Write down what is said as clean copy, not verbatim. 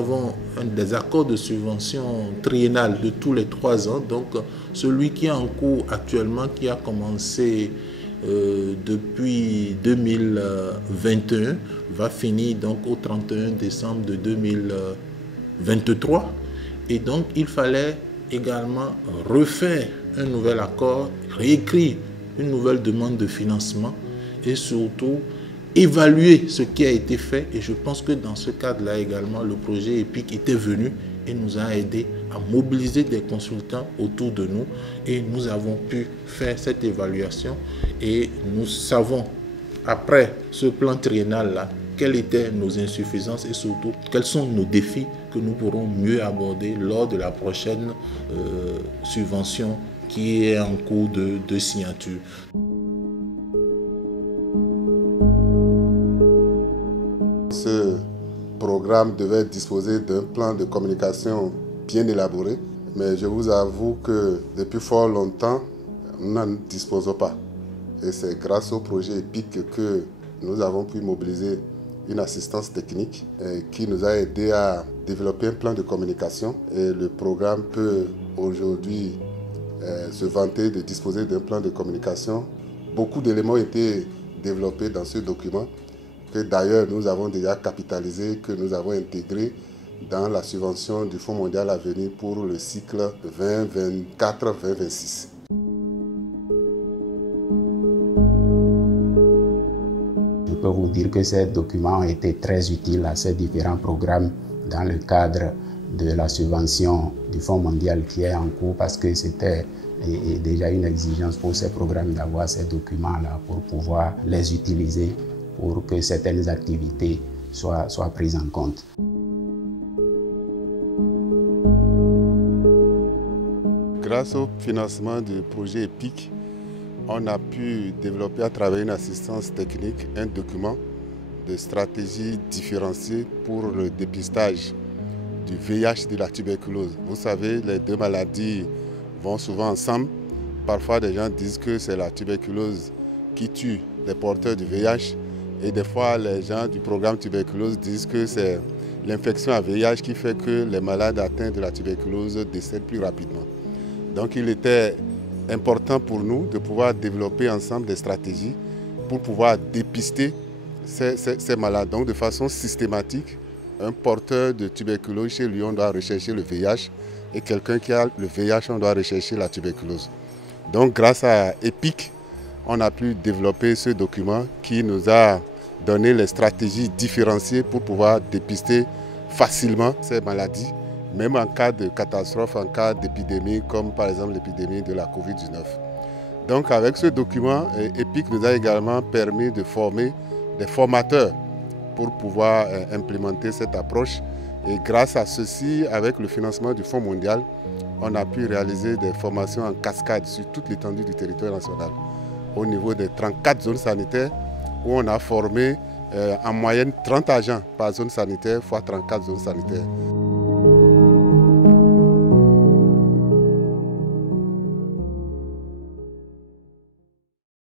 avons des accords de subvention triennales de tous les 3 ans. Donc, celui qui est en cours actuellement, qui a commencé depuis 2021, va finir donc au 31 décembre de 2023. Et donc, il fallait également refaire un nouvel accord, réécrire une nouvelle demande de financement et surtout évaluer ce qui a été fait. Et je pense que dans ce cadre-là également, le projet EPIC était venu et nous a aidé à mobiliser des consultants autour de nous. Et nous avons pu faire cette évaluation et nous savons, après ce plan triennal-là, quelles étaient nos insuffisances et surtout quels sont nos défis que nous pourrons mieux aborder lors de la prochaine subvention qui est en cours de signature. Ce programme devait disposer d'un plan de communication bien élaboré, mais je vous avoue que depuis fort longtemps, nous n'en disposons pas. Et c'est grâce au projet EPIC que nous avons pu mobiliser une assistance technique qui nous a aidé à développer un plan de communication. Et le programme peut aujourd'hui se vanter de disposer d'un plan de communication. Beaucoup d'éléments ont été développés dans ce document, que d'ailleurs nous avons déjà capitalisé, que nous avons intégré dans la subvention du Fonds mondial à venir pour le cycle 2024-2026. Je peux vous dire que ces documents ont été très utiles à ces différents programmes dans le cadre de la subvention du Fonds mondial qui est en cours, parce que c'était déjà une exigence pour ces programmes d'avoir ces documents-là pour pouvoir les utiliser pour que certaines activités soient prises en compte. Grâce au financement du projet EPIC, on a pu développer à travers une assistance technique un document de stratégie différenciée pour le dépistage du VIH et de la tuberculose. Vous savez, les deux maladies vont souvent ensemble. Parfois, des gens disent que c'est la tuberculose qui tue les porteurs du VIH. Et des fois, les gens du programme tuberculose disent que c'est l'infection à VIH qui fait que les malades atteints de la tuberculose décèdent plus rapidement. Donc, il était important pour nous de pouvoir développer ensemble des stratégies pour pouvoir dépister ces malades. Donc, de façon systématique, un porteur de tuberculose, chez lui, on doit rechercher le VIH. Et quelqu'un qui a le VIH, on doit rechercher la tuberculose. Donc, grâce à EPIC, on a pu développer ce document qui nous a donné les stratégies différenciées pour pouvoir dépister facilement ces maladies, même en cas de catastrophe, en cas d'épidémie, comme par exemple l'épidémie de la COVID-19. Donc avec ce document, EPIC nous a également permis de former des formateurs pour pouvoir implémenter cette approche. Et grâce à ceci, avec le financement du Fonds mondial, on a pu réaliser des formations en cascade sur toute l'étendue du territoire national, au niveau des 34 zones sanitaires, où on a formé en moyenne 30 agents par zone sanitaire, fois 34 zones sanitaires.